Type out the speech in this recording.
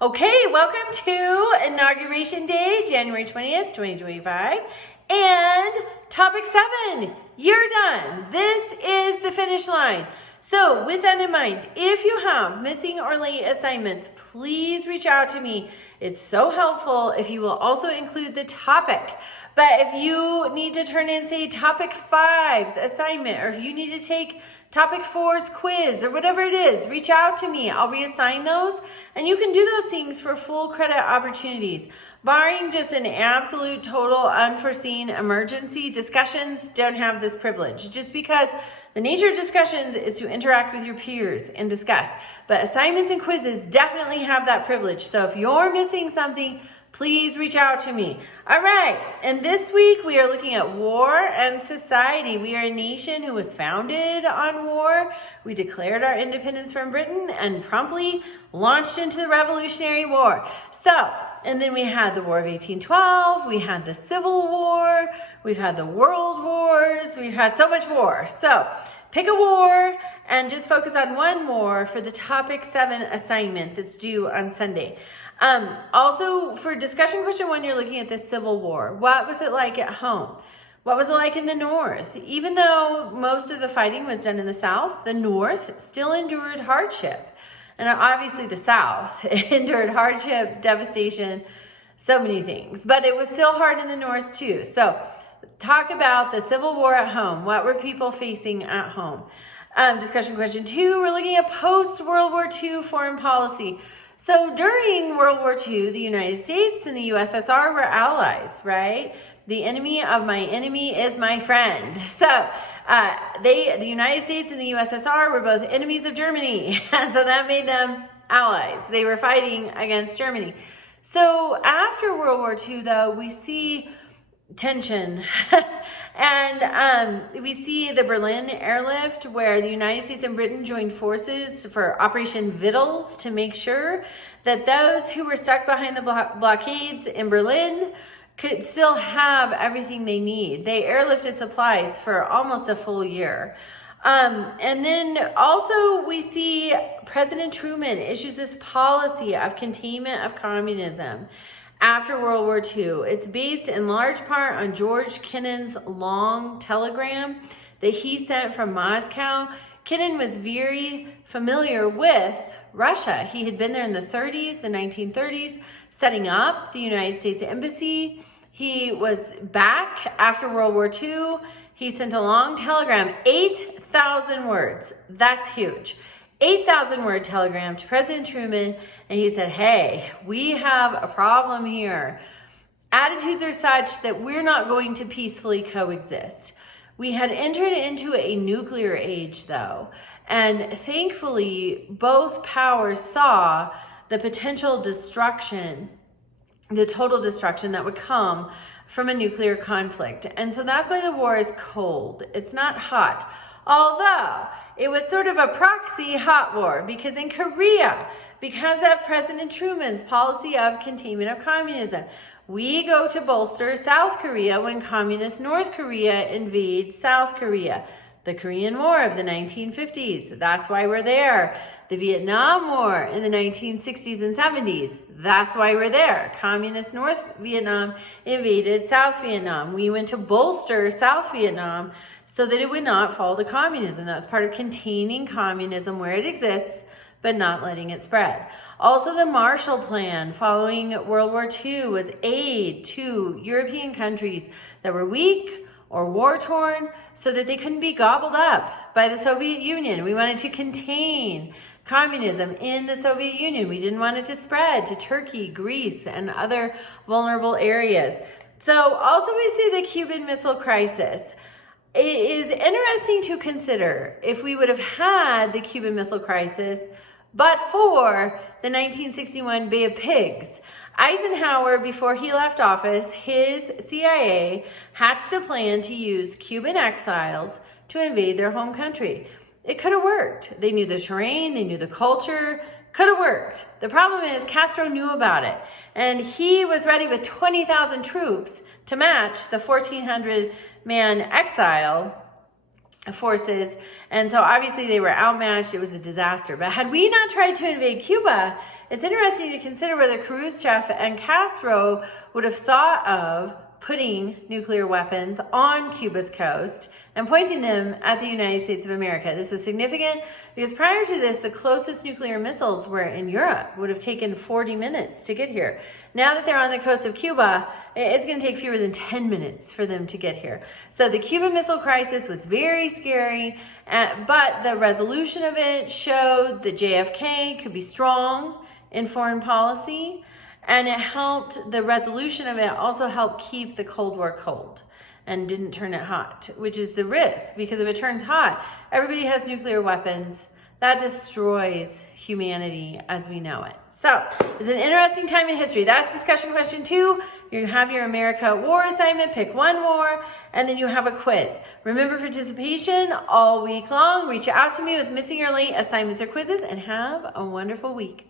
Okay, welcome to Inauguration Day, January 20th, 2025. And topic 7, you're done. This is the finish line. So with that in mind, if you have missing or late assignments, please reach out to me. It's so helpful if you will also include the topic. But if you need to turn in, say, topic 5's assignment, or if you need to take topic 4's quiz, or whatever it is, reach out to me. I'll reassign those, and you can do those things for full credit opportunities. Barring just an absolute total unforeseen emergency, discussions don't have this privilege, just because the nature of discussions is to interact with your peers and discuss. But assignments and quizzes definitely have that privilege. So if you're missing something, please reach out to me. All right, and this week we are looking at war and society. We are a nation who was founded on war. We declared our independence from Britain and promptly launched into the Revolutionary War. So, and then we had the War of 1812, we had the Civil War, we've had the World Wars, we've had so much war. So, pick a war and just focus on one war for the topic 7 assignment that's due on Sunday. Also, for discussion question 1, you're looking at the Civil War. What was it like at home? What was it like in the North? Even though most of the fighting was done in the South, the North still endured hardship. And obviously the South endured hardship, devastation, so many things. But it was still hard in the North too. So talk about the Civil War at home. What were people facing at home? Discussion question 2, we're looking at post-World War II foreign policy. So during World War II, the United States and the USSR were allies, right? The enemy of my enemy is my friend. So the United States and the USSR were both enemies of Germany. And so that made them allies. They were fighting against Germany. So after World War II, though, we see tension. And we see the Berlin airlift, where the United States and Britain joined forces for Operation Vittles to make sure that those who were stuck behind the blockades in Berlin could still have everything they need. They airlifted supplies for almost a full year. And then also we see President Truman issues this policy of containment of communism after World War II. It's based in large part on George Kennan's long telegram that he sent from Moscow. Kennan was very familiar with Russia. He had been there in the 30s, the 1930s, setting up the United States Embassy. He was back after World War II. He sent a long telegram, 8,000 words. That's huge. 8,000 word telegram to President Truman, and he said, hey, we have a problem here. Attitudes are such that we're not going to peacefully coexist. We had entered into a nuclear age, though, and thankfully both powers saw the potential destruction, the total destruction that would come from a nuclear conflict. And so that's why the war is cold. It's not hot. Although it was sort of a proxy hot war, because in Korea, because of President Truman's policy of containment of communism, we go to bolster South Korea when communist North Korea invades South Korea. The Korean War of the 1950s, that's why we're there. The Vietnam War in the 1960s and 70s, that's why we're there. Communist North Vietnam invaded South Vietnam. We went to bolster South Vietnam so that it would not fall to communism. That's part of containing communism where it exists, but not letting it spread. Also, the Marshall Plan following World War II was aid to European countries that were weak or war-torn so that they couldn't be gobbled up by the Soviet Union. We wanted to contain communism in the Soviet Union. We didn't want it to spread to Turkey, Greece, and other vulnerable areas. So also we see the Cuban Missile Crisis. It is interesting to consider if we would have had the Cuban Missile Crisis but for the 1961 Bay of Pigs. Eisenhower, before he left office, his CIA hatched a plan to use Cuban exiles to invade their home country. It could have worked. They knew the terrain, they knew the culture, could have worked. The problem is Castro knew about it, and he was ready with 20,000 troops to match the 1,400-man exile forces, and so obviously they were outmatched. It was a disaster. But had we not tried to invade Cuba, it's interesting to consider whether Khrushchev and Castro would have thought of putting nuclear weapons on Cuba's coast and pointing them at the United States of America. This was significant because prior to this, the closest nuclear missiles were in Europe. Would have taken 40 minutes to get here. Now that they're on the coast of Cuba, it's going to take fewer than 10 minutes for them to get here. So the Cuban Missile Crisis was very scary, but the resolution of it showed that JFK could be strong in foreign policy, and it helped, the resolution of it also helped keep the Cold War cold and didn't turn it hot, which is the risk, because if it turns hot, everybody has nuclear weapons. That destroys humanity as we know it. So it's an interesting time in history. That's discussion question 2. You have your America at War assignment, pick one more, and then you have a quiz. Remember participation all week long. Reach out to me with missing or late assignments or quizzes, and have a wonderful week.